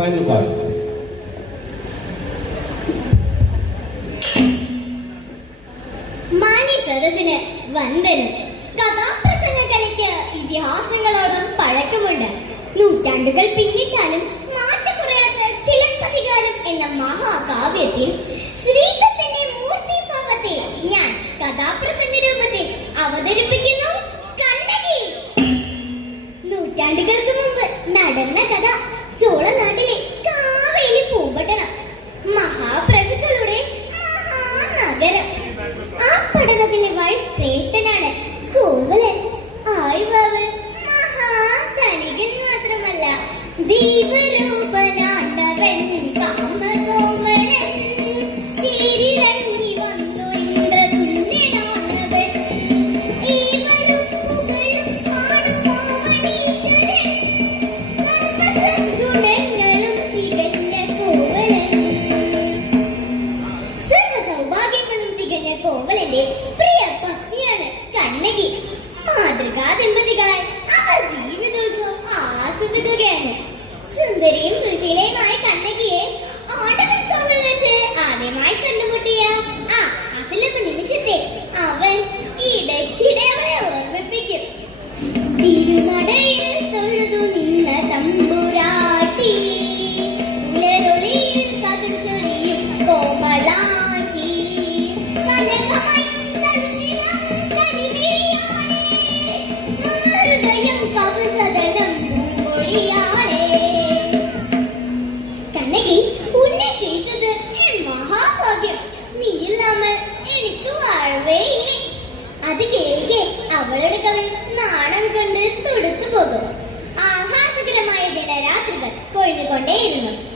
Final card Mani സരസിന് വന്ദനം. കഥാപ്രസംഗ കലയ്ക്ക് ഇതിഹാസങ്ങളോളം പഴക്കമുണ്ട്. നൂറ്റാണ്ടുകൾ പിന്നിട്ടാലും മാറ്റക്കുറയാത്ത ചിലപ്പതികാരം എന്ന മഹാകാവ്യത്തിൽ ശ്രീത്വത്തിന്റെ മൂർത്തിഭാവത്തെ ഞാൻ കഥാപ്രസംഗ രൂപത്തിൽ അവതരിപ്പിക്കുന്നു. കണ്ണകി! നൂറ്റാണ്ടുകൾക്ക് മുമ്പ് നടന്ന കഥ കോവലന്റെ പ്രിയ പത്നിയാണ് കണ്ണകി. മാതൃകാ ദമ്പതികളായി അവർ ജീവിതോത്സവം ആസ്വദിക്കുകയാണ്. സുന്ദരിയും സുശീലയുമായ കണ്ണകിയെ അത് കേൾക്കെ അവളുടെ കവി നാണം കണ്ട് തുടുത്തു പോകും. ആഹ്ലാദകരമായ ദിനരാത്രികൾ കൊഴിഞ്ഞുകൊണ്ടേയിരുന്നു.